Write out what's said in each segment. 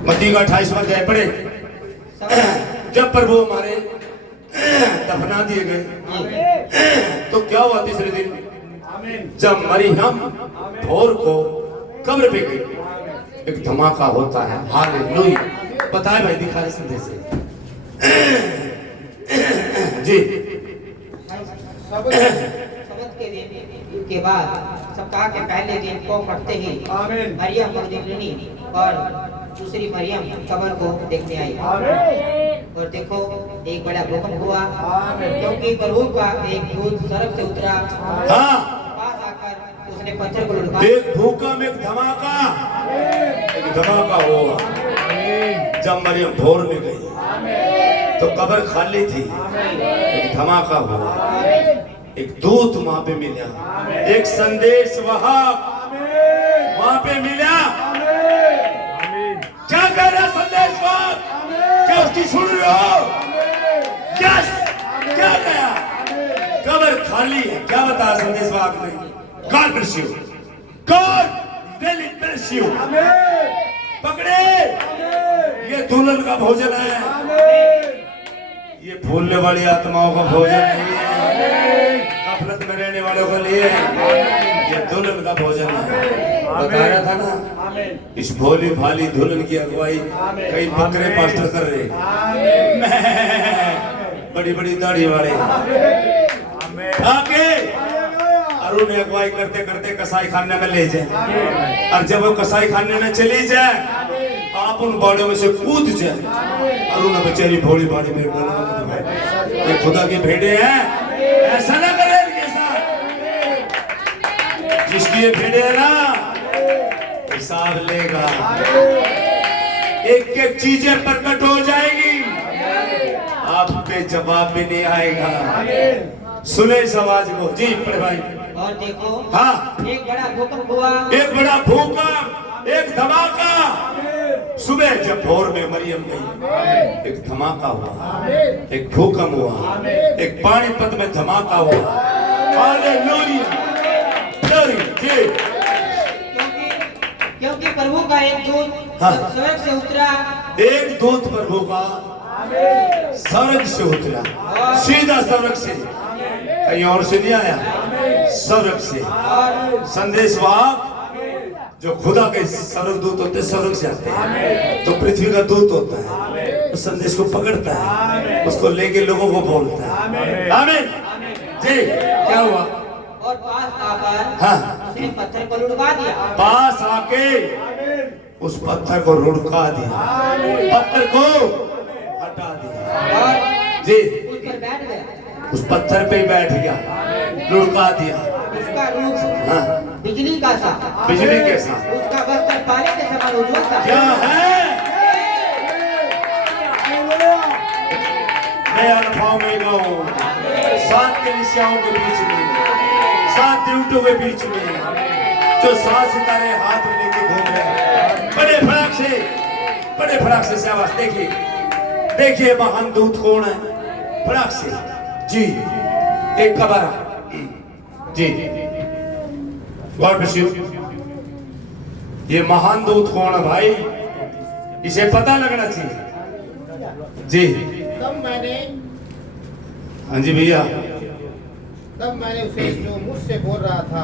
मत्ती का 28वां अध्याय पढ़े। जब प्रभु हमारे दफना दिए गए तो क्या हुआ तीसरे दिन? जब मरियम भोर को कब्र पे गई एक धमाका होता है। हालेलुया। बताए भाई, दिखाए संदेश से जी। शबत के दिन के बाद सप्ताह के पहले दिन को पढ़ते ही मरियम मगदलीनी और दूसरी मरियम कब्र को देखने आई। और देखो एक बड़ा भूकंप हुआ, क्योंकि प्रभु का एक दूत स्वर्ग से उतरा। पास आकर उसने पत्थर को लुढ़का। एक भूकंप, एक धमाका हुआ। जब मरियम भोर में गई तो कब्र खाली थी। एक धमाका हुआ, एक दूत वहां पे मिला, एक संदेश वहां पे मिला। क्या कह रहा संदेश? क्या उसकी सुन रहे हो? क्या गया? कब्र खाली है। क्या बताया संदेश ने? God bless you, God really bless you. पकड़े, ये दुल्हन का भोजन है, ये फूलने वाली आत्माओं का भोजन नहीं है, गफलत में रहने वालों के लिए ये दुल्हन का भोजन है। बता रहा था ना, इस भोली भाली दुल्हन की अगुवाई कई बकरे पास्टर कर रहे, बड़ी बड़ी दाढ़ी वाले आके और उन्हें अगुवाई करते करते कसाई खाने में ले जाए। और जब वो कसाई खाने में चली जाए, आप उन बाड़ों में से कूद जाए और उन्हें बेचारी भोली भाली में ये खुदा की भेड़े हैं। ऐसा ना करे इनके साथ। जिसकी ये भेड़े है ना, हिसाब लेगा। एक एक चीजें प्रकट हो जाएगी, आप पे जवाब भी नहीं आएगा। सुने इस आवाज को जी भाई। और देखो, हाँ, एक बड़ा भूकंप हुआ, एक बड़ा भूकंप, एक धमाका। सुबह जब भोर में मरियम गई, एक धमाका हुआ, एक भूकंप हुआ, एक पानीपत में धमाका हुआ। हालेलुया। क्योंकि प्रभु का एक दूत स्वर्ग से उतरा। एक दूत प्रभु का स्वर्ग से उतरा, सीधा स्वर्ग से, कहीं और से नहीं आया, स्वर्ग से। संदेशवाहक जो खुदा के स्वर्ग दूत होते हैं, स्वर्ग से आते हैं। तो पृथ्वी का दूत होता है, उस संदेश को पकड़ता है, उसको लेके लोगों को बोलता है। आमीन जी। क्या हुआ? और पास आकर उसने पत्थर को लुढ़का दिया। पास आके उस पत्थर को लुढ़का दिया, पत्थर को हटा दिया और जी। उस पर बैठ गया, उस पत्थर पे ही बैठ गया, लुढ़का दिया। उसका रूप बिजली का सा, बिजली के साथ, उसका वस्त्र पाले के समान उज्ज्वल था। क्या है? मैं अल्फा ओमेगा हूँ, 7 कलीसियाओं के बीच में, 7 दूतों के बीच में, जो 7 सितारे हाथ में लेके घूम रहे हैं। बड़े फड़ाक से शाबाश। देखिए महान दूत कौन है? फड़ाक से जी। एक कबारा जी। God bless you. ये महान दूत कौन है भाई? इसे पता लगना चाहिए जी। तब मैंने हाँ जी भैया। उसे जो मुझसे बोल रहा था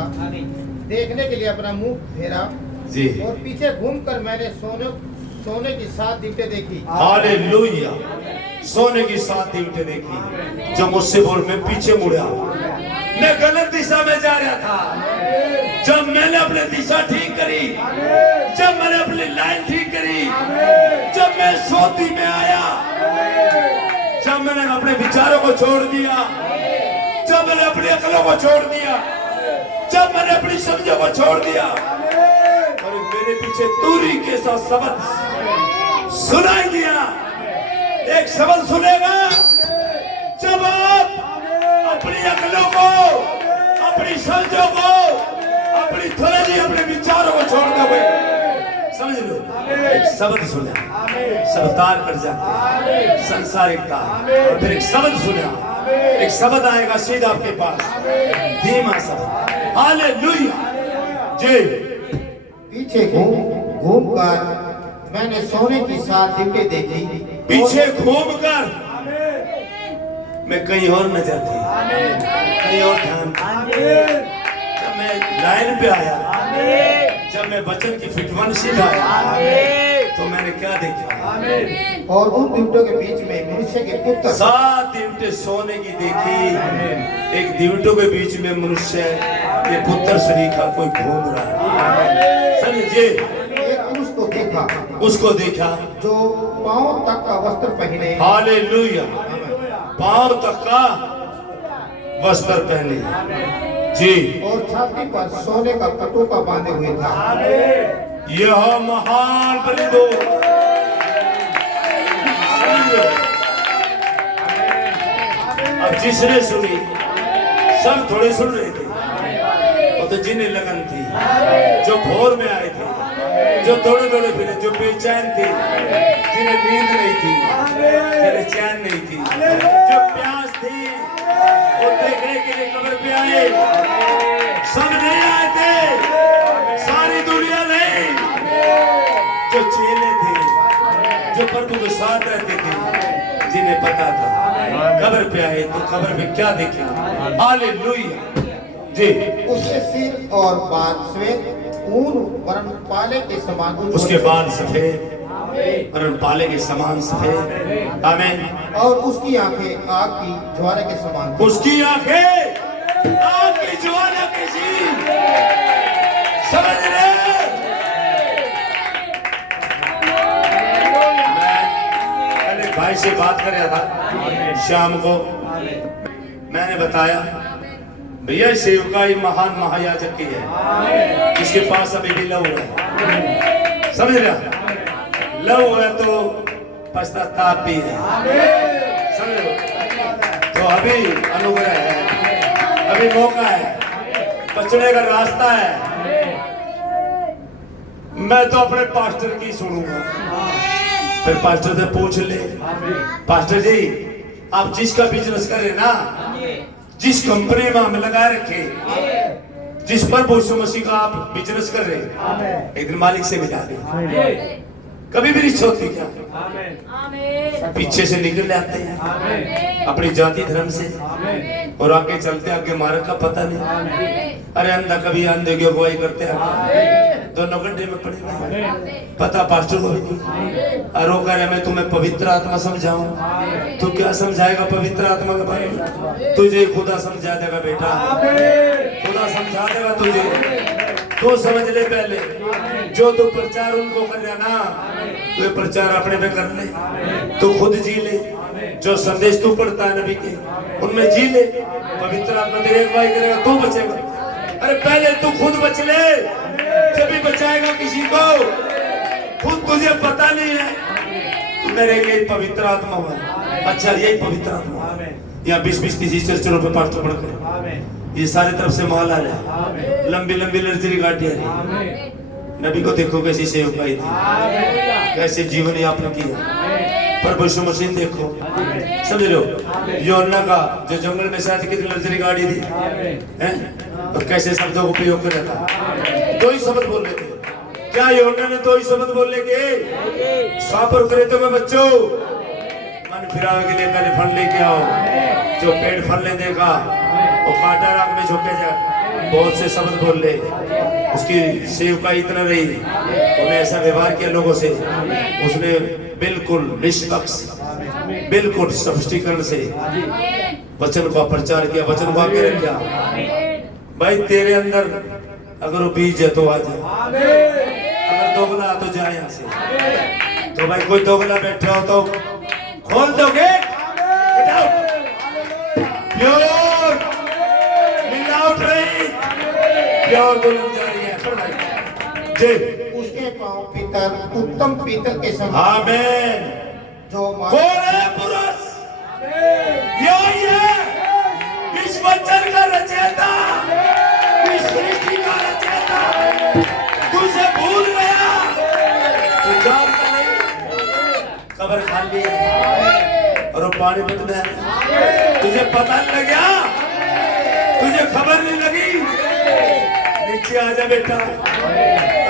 देखने के लिए अपना मुंह फेरा जी। और पीछे घूमकर मैंने सोने की 7 दीवटें देखी। हालेलुया। सोने की 7 दीवटें देखी। जब मुझसे बोल, मैं पीछे मुड़ा, मैं गलत दिशा में जा रहा था। जब मैंने अपनी दिशा ठीक करी, जब मैंने अपनी लाइन ठीक करी, जब मैं सोती में आया, जब मैंने अपने विचारों को छोड़ दिया, जब मैंने अपनी अकलों को छोड़ दिया, जब मैंने अपनी समझों को छोड़ दिया, और मेरे पीछे दूरी के साथ शब्द सुनाई दिया। एक शब्द सुनेगा, जब आप अपनी अकलों को, अपनी समझों को, अपनी थोड़ी, अपने विचारों को छोड़ दोगे, समझ लो, एक शब्द सुना, सब तार कट जाते, संसारिकता। फिर एक शब्द सुना, एक शब्द आएगा सीधा आपके पास, धीमा शब्द। हालेलुया जी। पीछे घूम कर मैंने सोने की 7 दिवटें देखी। पीछे घूम कर मैं कहीं और नजर थी, कहीं और ध्यान था। जब मैं लाइन पे आया, जब मैं वचन की फिटवन सीधा आया, तो मैंने क्या देखा? और उन दिवटों के बीच में मनुष्य के पुत्र 7 दिवटे सोने की देखी। एक दिवटों के बीच में मनुष्य ये पुत्र सरीखा कोई घूम रहा है। समझे? एक पुरुष को देखा उसको देखा जो पांव तक का वस्त्र पहने। हालेलुया, पांव तक का वस्त्र पहने जी, और छाती पर सोने का पटोका बांधे हुए था। यह महान बलिदो। अब जिसने सुनी, सब थोड़े सुन रहे थे, और तो जिन्हें लगन थी, जो भोर में आए थे, जो थोड़े थोड़े फिरे, जो बेचैन थे, जिन्हें नींद नहीं थी, जिन्हें चैन नहीं थी, जो प्यास थी, वो देखने के लिए कब्र पे आए। सब नहीं आए थे, सारी दुनिया नहीं। जो चेले थे, जो प्रभु के साथ रहते थे, जिन्हें पता था कब्र पे आए तो कब्र में क्या देखे? हालेलुया जी। उसके सिर और बाल श्वेत ऊन वर्ण पाले के समान, उसके बाल सफेद वर्ण पाले के समान सफेद। आमीन। और उसकी आंखें आग की ज्वाला के समान। उसकी आंखें आग की ज्वाला की सी। समझ रहे? मैं पहले भाई से बात कर रहा था शाम को, मैंने बताया भैया सेवकाई महान महायाजक की है, जिसके पास अभी भी लव है। समझ रहा? लव है तो पश्चाताप भी है। समझ लो? तो अभी अनुग्रह है, अभी मौका है, बचने का रास्ता है। मैं तो अपने पास्टर की सुनूंगा। फिर पास्टर से पूछ ले, पास्टर जी आप जिसका बिजनेस कर रहे ना, जिस कंपनी में हमें लगा रखे, जिस पर यीशु मसीह का आप बिजनेस कर रहे, एक दिन मालिक से मिला दे। कभी भी रिश्ता होती क्या? पीछे से निकल आते हैं अपनी जाति धर्म से, और आगे चलते आगे मार्ग का पता नहीं। अरे अंधा कभी अंधे की अगुवाई करते हैं, दोनों गड्ढे में पड़े हुए, पता पास्टर को भी नहीं। और कह रहे मैं तुम्हें पवित्र आत्मा समझाऊं। तू क्या समझाएगा पवित्र आत्मा के बारे में? तुझे खुदा समझा देगा बेटा, खुदा समझा देगा तुझे। तो समझ ले पहले, जो तू प्रचार उनको कर रहा ना, तो प्रचार अपने पे कर ले, तू खुद जी ले। जो संदेश तू पढ़ता है नबी के, उनमें जी ले। पवित्र आत्मा तेरे अगुवाई करेगा, तू बचेगा। अरे पहले तू खुद बच ले, जब भी बचाएगा किसी को। खुद तुझे पता नहीं है तो मेरे यही पवित्र आत्मा हुआ। अच्छा यही पवित्र आत्मा यहाँ 20-30 चर्चों पे पास्टर पढ़ कर, ये सारे तरफ से माल आ रहा है, लंबी लंबी लग्जरी गाड़ियां रही। नबी को देखो कैसी सेवकाई थी, कैसे जीवन यापन किया। पर यीशु मसीह देखो, समझ लो यूहन्ना का जो जंगल में शायद कितनी लग्जरी गाड़ी थी, हैं? और कैसे शब्दों को प्रयोग कर रहा था। 2 ही शब्द बोल रहे थे। क्या यूहन्ना ने 2 ही शब्द बोले के सांप और करेतों में बच्चों मन फिरावे के लिए पहले फल लेके आओ। जो पेड़ फल नहीं देगा वो कांटा राग में झुके जाए। बहुत से शब्द बोल ले, उसकी सेवका इतना रही, उन्हें ऐसा व्यवहार किया लोगों से। उसने बिल्कुल निष्पक्ष, बिल्कुल स्पष्टीकरण से वचन का प्रचार किया, वचन को आगे रखा। भाई तेरे अंदर अगर वो बीज है तो आ जाए, अगर दोगला तो जाए यहाँ से। तो भाई कोई दोगला बैठे हो तो खोल दो गेट, प्योर मिलावट रही, प्योर दुल्हन जा रही है जी। उसके पांव पीतल, उत्तम पीतल के समान। आमीन। जो कौन है पुरुष? यही है इस वचन का रचयिता, इस सृष्टि का रचयिता। तुझे भूल गया, तू जानता नहीं, कब्र खाली है और वो पानी में है। तुझे पता नहीं लगा, तुझे खबर नहीं लगी। नीचे आ जा बेटा,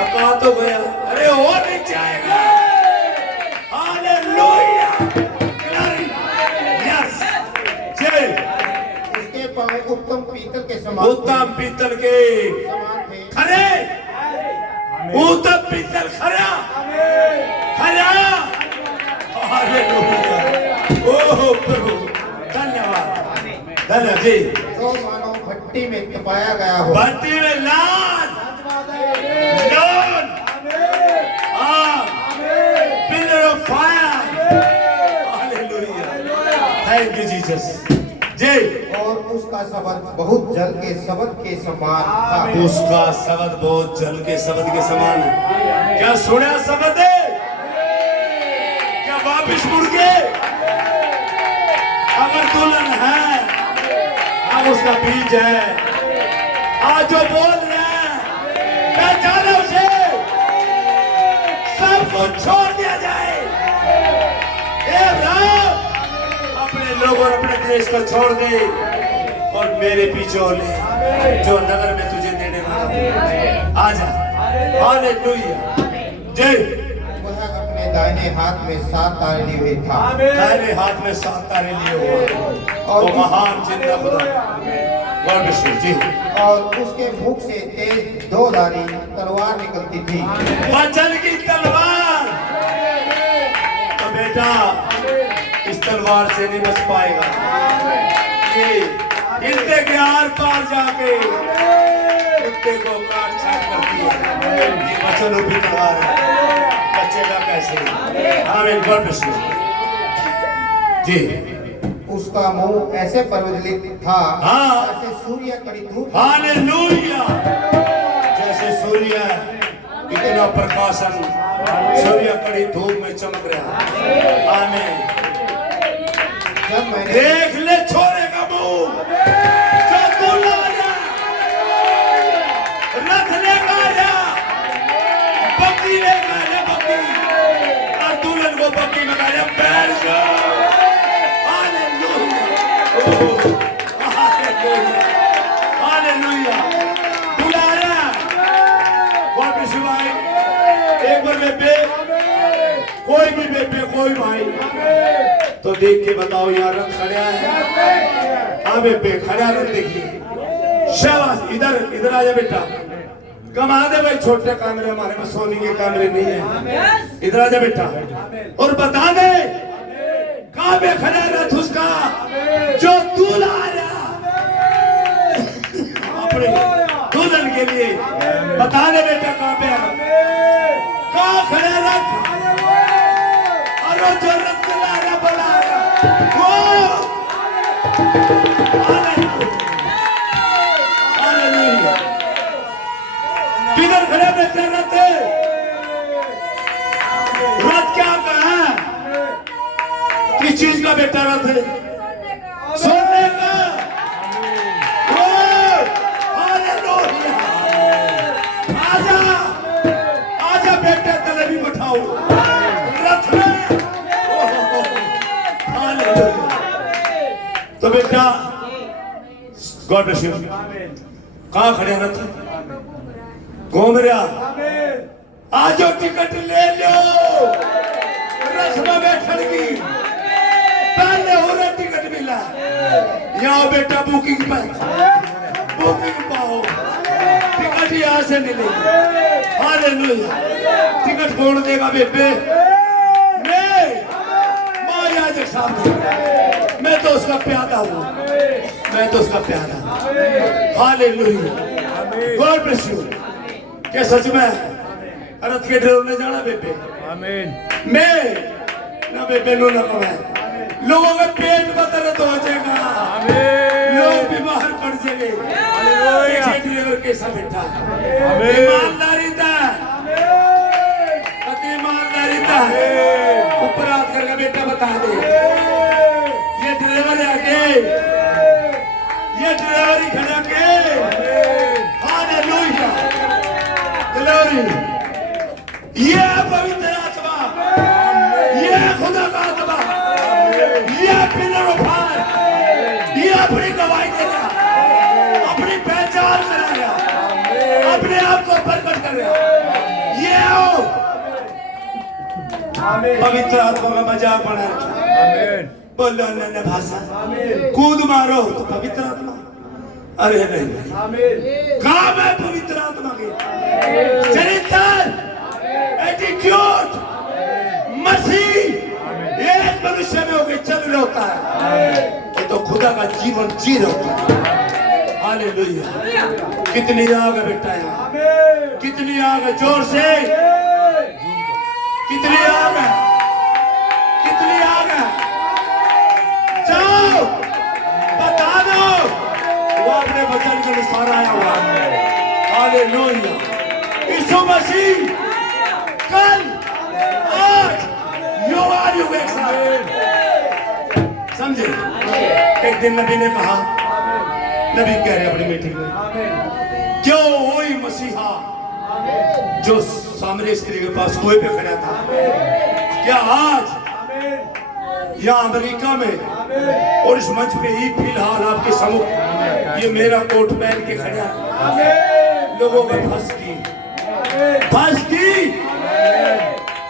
कहाँ तो गया? अरे और नीचे आएगा। समान उत्तम पीतल के थे। खरे, उत्तम पीतल खरा खरा। हालेलुया। ओह प्रभु, धन्यवाद धन्यवाद जी। जो मानो भट्टी में तपाया गया हो, भट्टी में लाल लोन, pillar of fire. Hallelujah, thank you Jesus ji. और उसका शब्द बहुत जल के शब्द के समान था। उसका शब्द बहुत जल के शब्द के समान है। क्या सुना शब्द है? क्या वापिस मुड़ गए? अगर दुल्हन है, अब उसका बीज है। आज जो बोल रहे हैं, पहचानो उसे, सब कुछ छोड़ दिया जाए। ए राम, अपने लोग और अपने देश को छोड़ दे और मेरे पीछे हो ले, जो नगर में तुझे देने वाला हूं। आजा। हालेलुया जय। वह अपने दाहिने हाथ में 7 तारे लिए हुए था। दाहिने हाथ में 7 तारे लिए हुए और वो महान जिंदा खुदा गॉड ब्लेस यू जी। और उसके मुख से तेज 2 धारी तलवार निकलती थी। वचन की तलवार। तो बेटा इस तलवार से नहीं बच पाएगा। ये इनके के आर पार जाके कुत्ते को काट छाट करती है। ये वचन रूपी तलवार है, बचेगा कैसे? आमीन गॉड ब्लेस यू जी। उसका मुंह ऐसे प्रज्वलित था हाँ। जैसे सूर्य कड़ी धूप। हालेलुया। जैसे सूर्य इतना प्रकाशन सूर्य कड़ी धूप में चमक रहा। आमीन। जब मैंने देख ले छोरे का मुंह, जो दूल्हा आया, रथ लेकर आया, बकरी लेकर आया, बकरी, और दुल्हन को बकरी में आया। बैठ जाओ। हालेलुया। ओह, हालेलुया, हालेलुया। बुलाया। गॉड ब्लेस यू भाई। एक बार बेबे, कोई भी बेबे, कोई भाई तो देख के बताओ यार, रथ खड़ा है। हाँ बेबे, खड़ा रथ देखिए। शाबाश। इधर इधर आ जा बेटा। कमा दे भाई, छोटे कैमरे हमारे में, सोनी के कैमरे नहीं है। इधर आ जा बेटा और बता दे कहाँ पे खड़ा रथ उसका जो दूल्हा आया अपने दुल्हन के लिए। बता दे बेटा कहाँ पे है, कहाँ खड़ा रथ, और वो जो रथ चला रहा बना रहा वो। हालेलुया। किधर खड़ा बेटा रथ? रथ क्या कहा? किस चीज का बेटा रथ है? सोने का। हालेलुया। आजा आजा बेटा, तले भी बैठाओ रथ में। हालेलुया। तो बेटा गॉड ब्लेस यू। कहाँ खड़े हैं रथ? घूम रहा। आज टिकट ले लो, रथ में बैठने पहले हो रहा टिकट मिला। यहाँ बेटा बुकिंग पर, बुकिंग पाओ, टिकट यहाँ से मिलेगी। हालेलुया। टिकट कौन देगा बेबे? मैं, महाराज साहब। मैं तो उसका प्यादा हूँ, मैं तो उसका प्यादा। हालेलुया। God bless you. क्या सच में रथ के ड्राइवर ने जाना बेबे? आमीन। मैं ना बेबे नो ना कमाए, लोगों का पेट में दर्द हो जाएगा, लोग बीमार पड़ जाएंगे। हालेलुया। ड्राइवर कैसा बैठा? ईमानदारी था, अति ईमानदारी था। ऊपर हाथ करके बेटा बता दे, ये ड्राइवर है आगे, ये ड्राइवर ही खड़ा के। हालेलुया। ग्लोरी। ये पवित्र आत्मा, ये खुदा का आत्मा, ये पिलर ऑफ फायर, ये अपनी गवाही दे रहा, अपनी पहचान करा रहा, अपने आप को प्रकट कर रहा। ये हो पवित्र आत्मा का मजाक बना रखा। बोलो अन्य भाषा, कूद मारो तो पवित्र आत्मा, अरे नहीं, काम है पवित्र आत्मा के चरित्र, एटीट्यूड, मसीह एक मनुष्य में होकर चल रहा होता है, ये तो खुदा का जीवन जी रहा होता है। हालेलुया। कितनी आग है बेटा यहाँ, कितनी आग है, जोर से कितनी आग है, कितनी आग है, जाओ बता दो वो अपने वचन के अनुसार आया हुआ है। हालेलुया। यीशु मसीह कल आज युग एक साथ, समझे। एक दिन नबी ने कहा, नबी कह रहे अपनी मीटिंग में, क्यों वही मसीहा जो सामने स्त्री के पास कुएं पे खड़ा था, क्या आज यहाँ अमेरिका में और इस मंच पे ही फिलहाल आपके सम्मुख ये मेरा कोट पहन के खड़ा है, लोगों को फंस की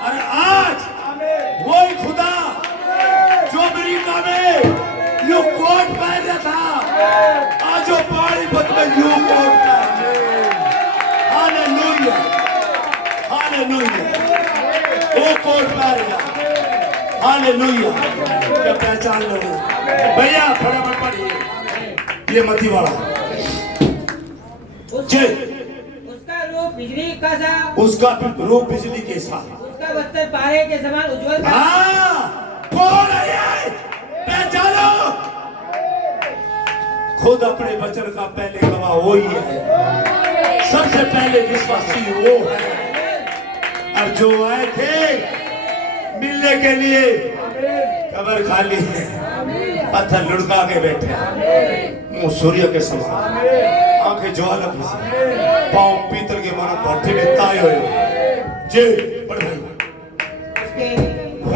और आज वही खुदा जो अमेरिका में यू कोट पहन रहा था, आज वो पहाड़ी पथ में यू कोट पहन रहे। हालेलुया, हालेलुया, वो कोट पहन रहा। हालेलुया। क्या पहचान लोगे भैया, फटाफट पढ़िए ये मती वाला। उसका रूप बिजली का सा, उसका रूप बिजली के सा, उसका वस्त्र तारे के समान उज्जवल था। कौन है ये? पहचानो। खुद अपने वचन का पहले गवाह वो ही है, सबसे पहले विश्वासी वो है। और जो आए थे मिलने के लिए, कब्र खाली है, पत्थर लुढ़का के बैठे, मुंह सूर्य के समान, आंखें ज्वाला की सी, पांव पीतल के मानो भट्टे में ताए हुए। जी पढ़ भाई।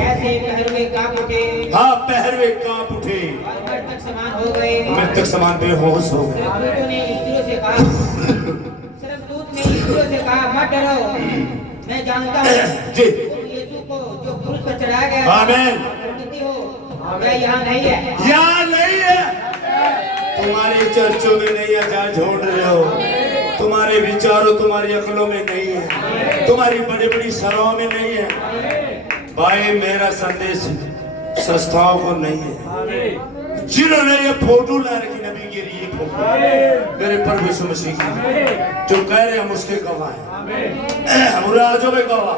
ऐसे पहरवे कांप उठे, हाँ पहरवे कांप उठे, मृतक समान हो गए, मृतक समान बेहोश हो गए। स्वर्गदूतों ने स्त्रियों से कहा, स्वर्गदूत ने स्त्रियों से कहा, मत डरो, मैं जानता हूँ जी यीशु को जो क्रूस पर चढ़ाया गया, आमीन, प्रकृति हो, वह यहाँ नहीं है, यहाँ नहीं है। तुम्हारे चर्चों में नहीं है जहाँ ढूंढ रहे हो, तुम्हारे विचारों तुम्हारी अकलों में नहीं है, तुम्हारी बड़ी बड़ी सराहों में नहीं है। भाई मेरा संदेश संस्थाओं को नहीं है, जिन्होंने ये फोटो ला रखी नबी की, ये फोटो मेरे प्रभु यीशु मसीह की, जो कह रहे हम उसके गवाह हैं, और राजो में गवाह,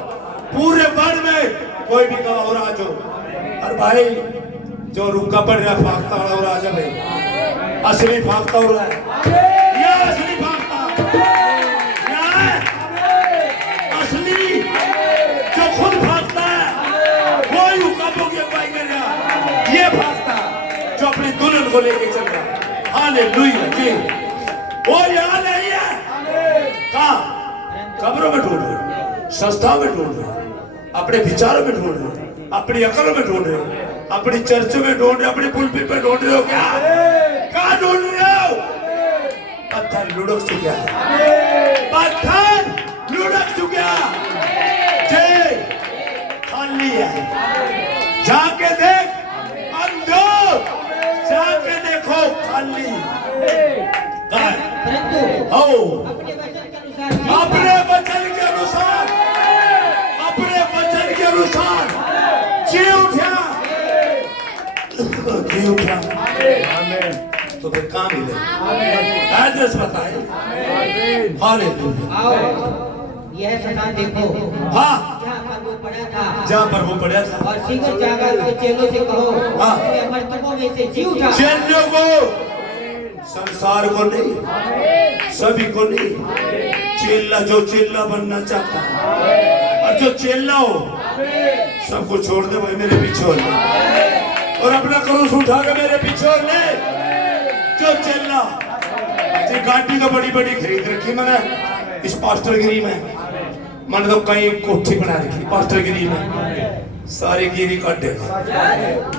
पूरे वर्ल्ड में कोई भी गवाह और राजो। और भाई जो रुका पड़ रहा फाख्ता वाला और राजा भाई, असली फाख्ता हो रहा है, ये असली फाख्ता, क्या है असली जो खुद फाख्ता है, वो युकाबों की अगुवाई कर रहा, ये फाख्ता जो अपनी दुल्हन को लेके चल रहा। हालेलुया जी। वो यहाँ नहीं है, कहाँ कब्रों में ढूंढ रहे, संस्थाओं में ढूंढ रहे, अपने विचारों में ढूंढ रहे, अपनी अकलों में ढूंढ रहे, अपनी चर्चों में ढूंढ रहे, अपनी पुलपिट में ढूंढ रहे हो, क्या कहाँ ढूंढ रहे हो? पत्थर लुढ़क चुका है, पत्थर लुढ़क चुका जे खाली है। जाके देख अंधो, जाके देखो खाली। परंतु हो अपने वचन के अनुसार, अपने वचन के अनुसार, अपने वचन के अनुसार जी उठा, जी उठा, तो फिर कहाँ मिले? एड्रेस बताए। हालेलुया। आओ यह शतान देखो, हाँ जहाँ पर वो पड़ा था, जहाँ पर वो पड़ा था, और शीघ्र जाकर उसके चेलों से कहो, हाँ। मैं मृतकों में से जी उठा। चेलों को, संसार को नहीं, सभी को नहीं, चेला जो चेला बनना चाहता है, और जो चेला हो सबको छोड़ दे भाई, मेरे पीछे हो ले, और अपना क्रूस उठा के मेरे पीछे हो ले। जो चेला, गाड़ी तो बड़ी बड़ी खरीद रखी मैंने इस पास्टरगिरी में, मैंने तो कई कोठी बना रखी पास्टरगिरी में, सारी गिरी काट देगा,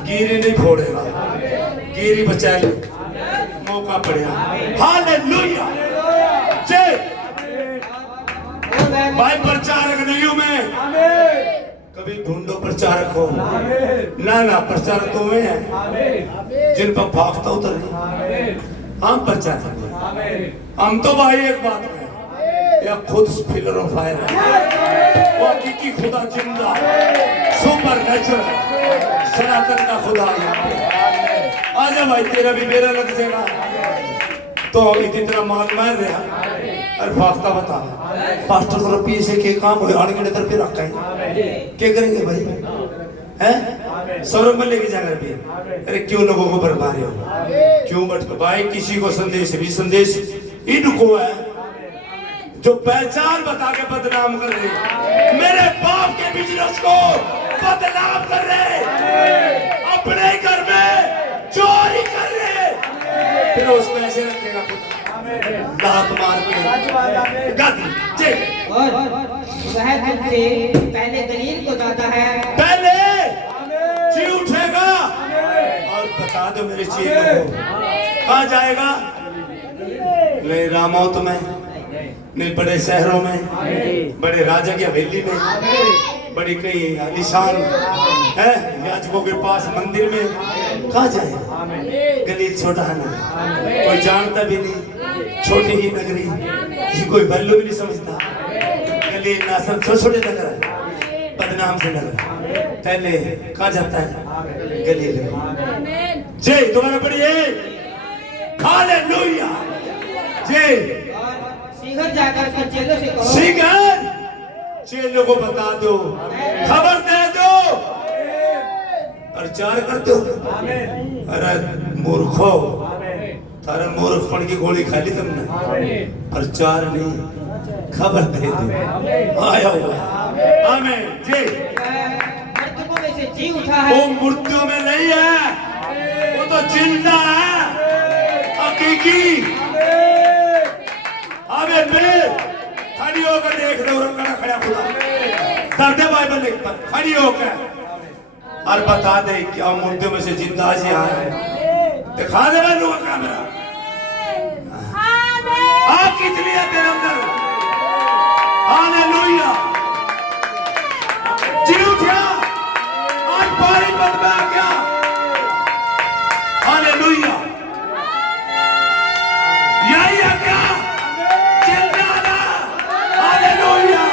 गिरी नहीं फोड़ेगा, गिरी बचा ले, मौका पड़ेगा। हालेलुया जय। भाई प्रचारक नहीं हूं मैं, कभी ढूंढो प्रचारक हो ना, ना प्रचारक तो वे हैं जिन पर फाख्ता उतर नहीं, हम प्रचार करेंगे। हम तो भाई एक बात है, या खुद फिलर ऑफ फायर है, वो हकीकी खुदा जिंदा सुपर नेचुरल सनातन का खुदा यहाँ पे। आजा भाई तेरा भी मेरा लग जाएगा। तो इतनी तरह मान मार रहा और फाख्ता बता पास्टर को रुपये से के काम हो आने के तरफ रखा है, क्या करेंगे भाई हैं? सौरभ में लेके जाकर भी अरे क्यों लोगों को बरपा रहे हो, क्यों भटको भाई? किसी को संदेश भी संदेश इनको है जो पहचान बता के बदनाम कर रहे, मेरे बाप के बिजनेस को बदनाम कर रहे, अपने घर में चोरी कर रहे, फिर उसको ऐसे रखेगा खुदा लात मार के गादी जे। और वह तुमसे पहले गलील को जाता है, पहले जी उठेगा और बता दो मेरे चेलों को कहाँ जाएगा? ले रामौत में, नहीं बड़े शहरों में, बड़े राजा की हवेली में, बड़ी कई आलीशान है याजकों के पास मंदिर में, कहाँ जाएगा? गलील छोटा है ना, कोई जानता भी नहीं, छोटी ही नगरी, किसी कोई वैल्यू भी नहीं समझता। गलील नासर छोटे छोटे नगर है, बदनाम से नगर, पहले कहाँ जाता है? गलील में। जय दोबारा पढ़िए, हालेलुया जय। सीकर जाकर उसके चेलों से कहो, सीकर चेलों को बता दो, खबर दे दो, प्रचार कर दो। अरे मूर्खो, तारा मूर्खपन की गोली खा ली तुमने, प्रचार नहीं खबर दे दो। आया हुआ आमीन जय। मृतकों में से जी उठा वो है, मृत्यु में नहीं है, वो तो जिंदा है, हकीकी। अबे मैं खड़ी होकर देख रहे हो, खड़ा खड़ा खुदा दर्दे बाइबल लिख पर खड़ी होकर और बता दे क्या मुर्दों में से जिंदा जी आए, दिखा दे भाई लोगों का कैमरा। आग कितनी है तेरे अंदर? हालेलुया जी उठा, आज पानी बंद में आ गया। हालेलुया यही है क्या? जिंदा। Hallelujah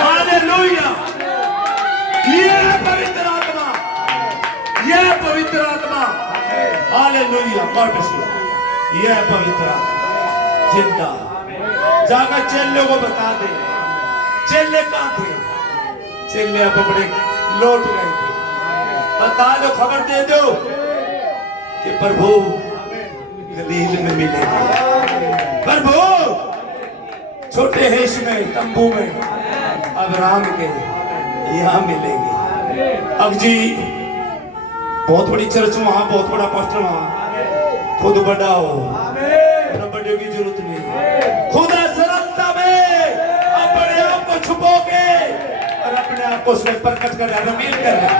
hallelujah. ये पवित्र आत्मा, ये पवित्र आत्मा। Hallelujah God bless you. ये पवित्र आत्मा जिंदा। जाकर चेले को बता दे, चेले कहाँ थे? चेले अब बड़े लौट गए थे, बता दो, खबर दे दो कि प्रभु गलील में मिलेगा, प्रभु छोटे हेश में तंबू में अब्राहम के यहाँ मिलेंगे। अब जी बहुत बड़ी चर्च वहां, बहुत बड़ा पास्टर वहां, खुद बड़ा हो, बड़े की जरूरत नहीं, खुदा सरलता में अपने आप को छुपो के और अपने आप को उसमें प्रकट कर रहा है, रिवील कर रहा है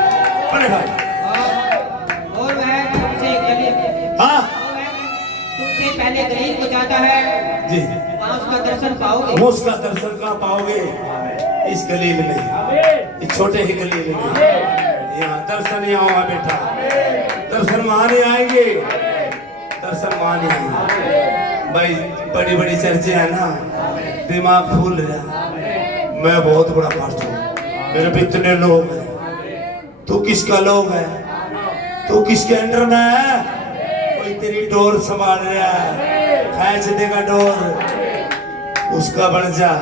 बड़े भाई। और वह तुमसे गलील, हाँ तुमसे पहले गलील को जाता है जी, वहाँ उसका दर्शन पाओगे। वो उसका दर्शन कहाँ पाओगे? इस गलील में, इस छोटे ही गलील में। यहाँ दर्शन यहाँ हुआ बेटा, दर्शन वहां नहीं आएंगे, दर्शन वहां नहीं आएंगे भाई। बड़ी बड़ी चर्चे है ना, दिमाग फूल रहा। मैं बहुत बड़ा पास्टर हूँ, मेरे पे इतने लोग हैं, तू किसका लोग है? तू किसके अंडर में है? कोई तेरी डोर संभाल रहा है, खींच देगा डोर, उसका बन जा।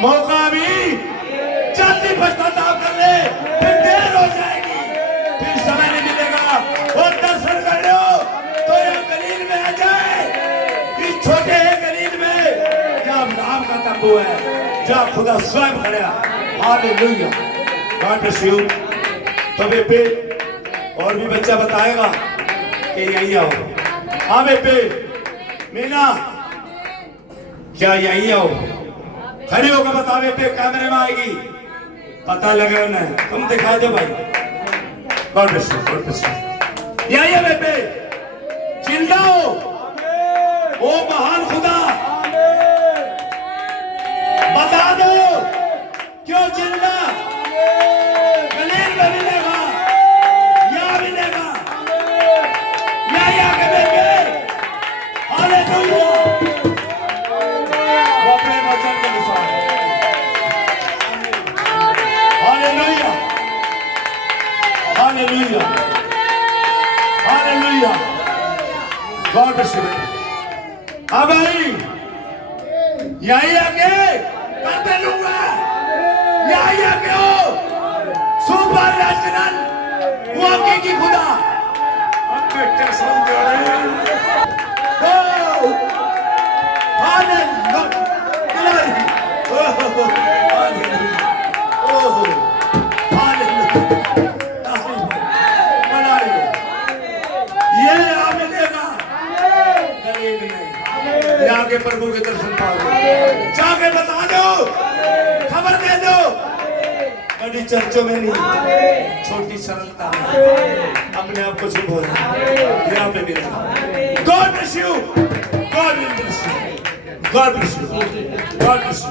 मौका भी जल्दी पश्चाताप कर ले, फिर देर हो जाएगी, फिर समय नहीं मिलेगा। और दर्शन कर लो तो ये गलील में आ जाए, इस छोटे गलील में जहाँ राम का तंबू है, जहाँ खुदा स्वयं खड़ा। Hallelujah God bless you. तो बेटे और भी बच्चा बताएगा कि यही आओ। हाँ बेटे मीना क्या यही आओ? खड़ी होकर बता बेटे, कैमरे में आएगी, पता लगे उन्हें, तुम दिखा दो भाई। God bless you, God bless you. यही है बेटे, जिंदा हो, वो महान खुदा बता दो क्यों जिंदा? गलील में मिलेगा, यहाँ मिलेगा, यही आके बेटे hallelujah, hallelujah. God bless you. अब आई यहीं आके करते लूंगा, यहीं आके हो सुपर नेचुरल वाकई की खुदा। अब बेटे सुन रहे हो? Hallelujah, glory, oh hallelujah, oh hallelujah. बनाइए ये आप मिलेगा गरीब नहीं, जाके प्रभु के दर्शन पाओगे, जाके बता दो, खबर दे दो। बड़ी चर्चों में नहीं, छोटी सरलता में अपने आप को चुप हो रहा यहाँ पे मिलेगा। God bless you, God bless you, God bless you, God bless you.